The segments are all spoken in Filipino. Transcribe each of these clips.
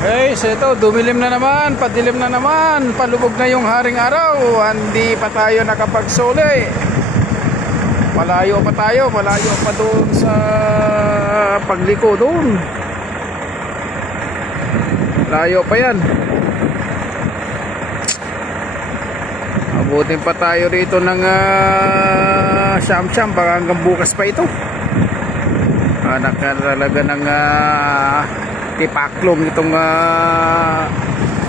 Guys, ito, dumilim na naman, padilim na naman, palubog na yung haring araw, hindi pa tayo nakapagsuli. Malayo pa doon sa pagliko doon. Layo pa yan. Abutin pa tayo rito ng siyam-siyam, baka hanggang bukas pa ito. Nakalaga ng tipaklong itong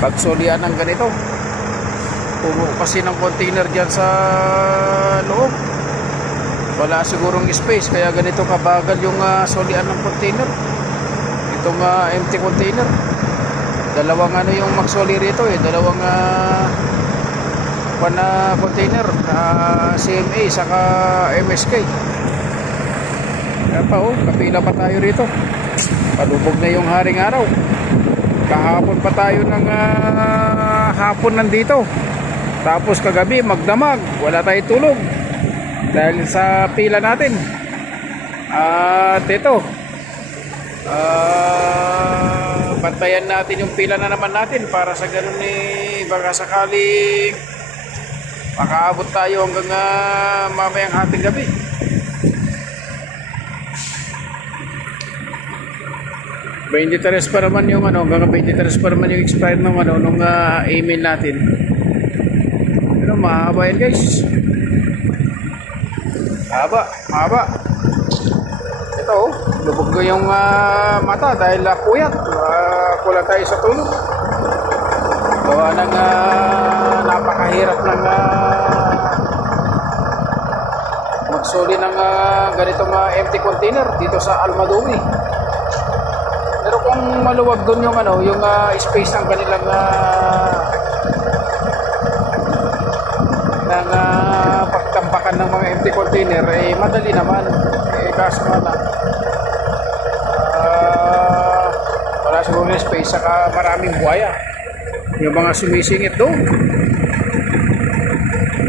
pagsulian ng ganito. Puno kasi ng container dyan sa loob, wala sigurong space, kaya ganito kabagal yung sulian ng container. Itong empty container, dalawang yung magsuli rito dalawang container, CMA saka MSK. Kaya pa kapila pa tayo rito. Palubog na yung haring araw. Kahapon pa tayo ng hapon nandito. Tapos kagabi magdamag, wala tayong tulog dahil sa pila natin. At ito, bantayan natin yung pila na naman natin para sa ganun baka sakaling makaabot tayo hanggang mamayang hating gabi. $23 pa naman yung hanggang $23 pa naman yung expired ng nung email natin. Pero mahaba yan, guys. Mahaba. Ito, lubog ko yung mata dahil puyat. Kulang tayo sa tulog. Gawa ng napakahirap ng magsuli ng ganitong empty container dito sa Almadumi. Pero kung maluwag doon yung yung space ng kanilang pagtampakan ng mga empty container, madali naman. Kaso nga lang, wala siguro yung space, saka maraming buhaya. Yung mga sumisingit doon,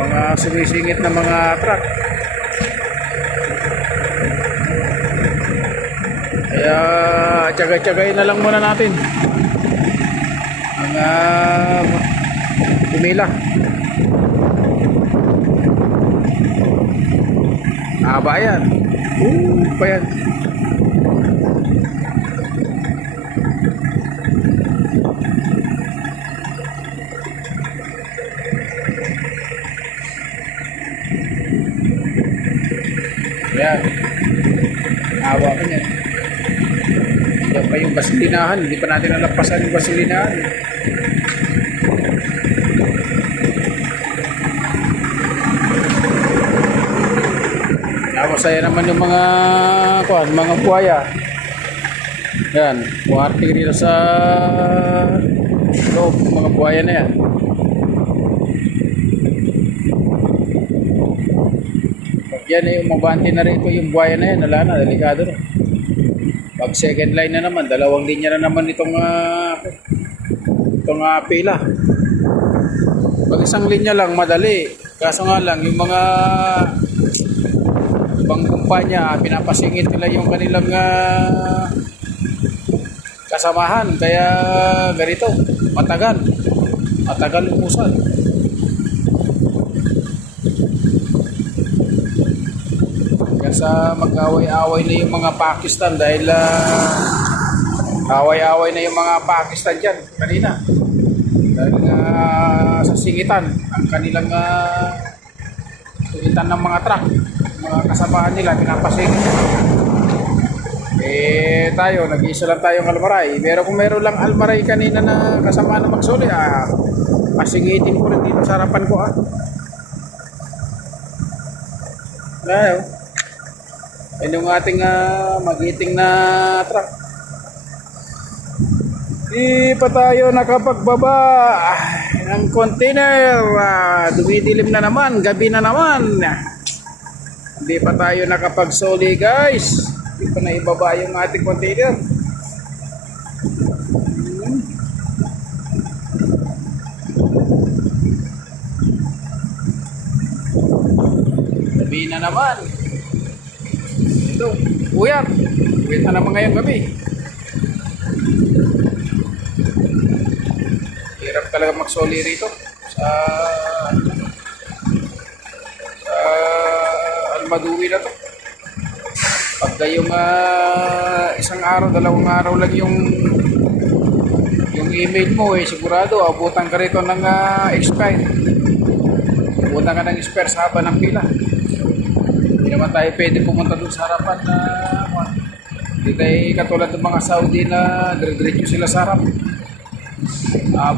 mga sumisingit na mga truck. Kaya tsaga-tsagayin na lang muna natin ang pumila. Haba yan. Pa yan. Yan. Haba pa yan. Yan pa yung basilinahan. Hindi pa natin nalampasan yung basilinahan. Masaya naman yung mga buhaya. Yan, buharte dito sa loob, mga buhaya na yan. Pag yan umabante na rito yung buhaya na yan, wala na, delikado na. Pag second line na naman, dalawang linya na naman itong pila. Pag isang linya lang, madali. Kaso nga lang, yung mga ibang kumpanya, pinapasingit nila yung kanilang kasamahan, kaya ganito, matagal umusan. Kaya sa mag-away-away na yung mga Pakistan dahil away-away na yung mga Pakistan dyan kanina dahil sa singitan ang kanilang singitan ng mga truck, mga kasamahan nila, pinapasingit. Tayo, nag-iisa lang tayong almaray. Pero kung meron lang almaray kanina na kasama na magsuli, pasingitin ko rin dito sa harapan ko. Ngayon, yan yung ating magiting na truck. Di pa tayo nakapagbaba ng container. Dumidilim na naman, gabi na naman. Hindi pa tayo nakapagsoli, guys. Hindi pa naibaba yung ating container. Gabi na naman. Ito, uyat. Uyat na naman ngayong gabi. talaga magsoli rito sa Almadui na to. Pagka yung isang araw, dalawang araw lang yung email mo, sigurado abutan ka rito ng expire. Abutan ka ng expire sa haba ng pila. Hindi naman tayo pwede pumunta doon sa harapan na hindi tayo katulad ng mga Saudi na dire-diretso sila sa harap.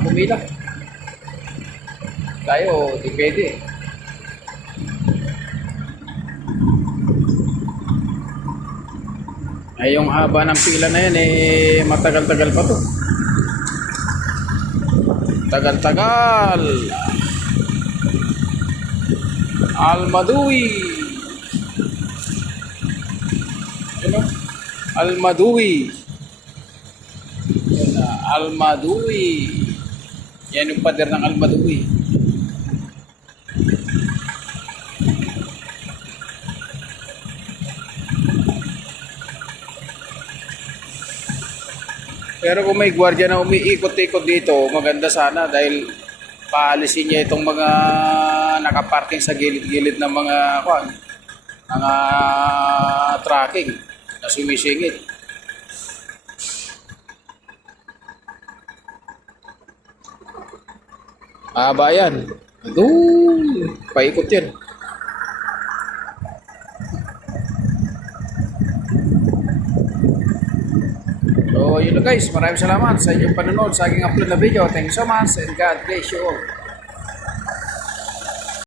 Pumila. Tayo, di pwede. Ay, yung haba ng pila na yan, matagal-tagal pa to. Tagal-tagal. Almadui. Ano? Almadui. Yan na, Almadui. Yan yung pader ng Almadui. Pero kung may gwardiya na umiikot-ikot dito, maganda sana dahil paalisin niya itong mga nakaparking sa gilid-gilid ng mga tracking na sumisingit. Haba yan. Doon, paikot yan. So, yun na guys. Maraming salamat sa inyong panonood sa aking upload na video. Thank you so much and God bless you all.